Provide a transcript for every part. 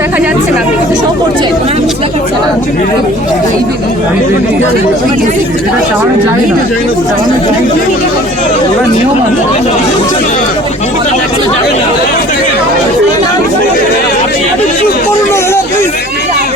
দেখা যাচ্ছে না আপনি কিন্তু করছেন দেখাচ্ছে না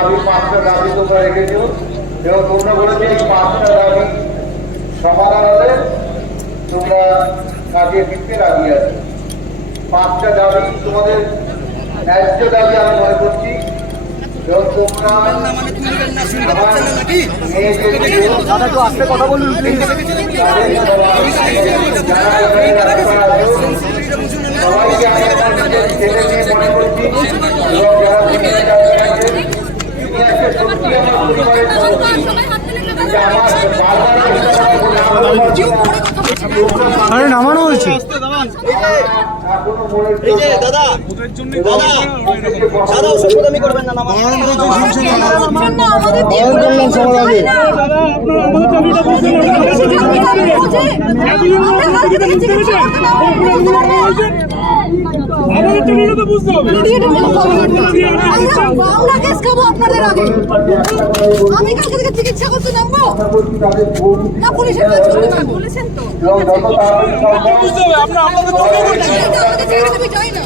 দাবি পাঁচটা দাবি তোমরা রেখেছো। এবং তোমরা বলেছ এই পাঁচটা দাবি সমাধান হলে তোমরা কাজে ফিরতে রাজি আছো। পাঁচটা দাবি তোমাদের ন্যায্য দাবি আমি মনে করছি। এবং তোমরা কথা বলুন প্লিজ যারা এখানে রাস্তায় আছো, সবাইকে আমি আমার নিজের ছেলে মেয়ে মনে করছি এবং যারা দুনিয়ায় দাঁড়িয়ে আছে, দুনিয়াতে সত্যি আমার পরিবারের সদস্য। যে আমার বারবার চেষ্টা করা কোনো লাভ হলো না। আরে নামানো হয়েছে দাদা আমি কালকে থেকে চিকিৎসা করতে নামবো? না পুলিশের কাজ করতে পারব বলেছেন তো। আমরা আমাদের জায়গা থেকে না।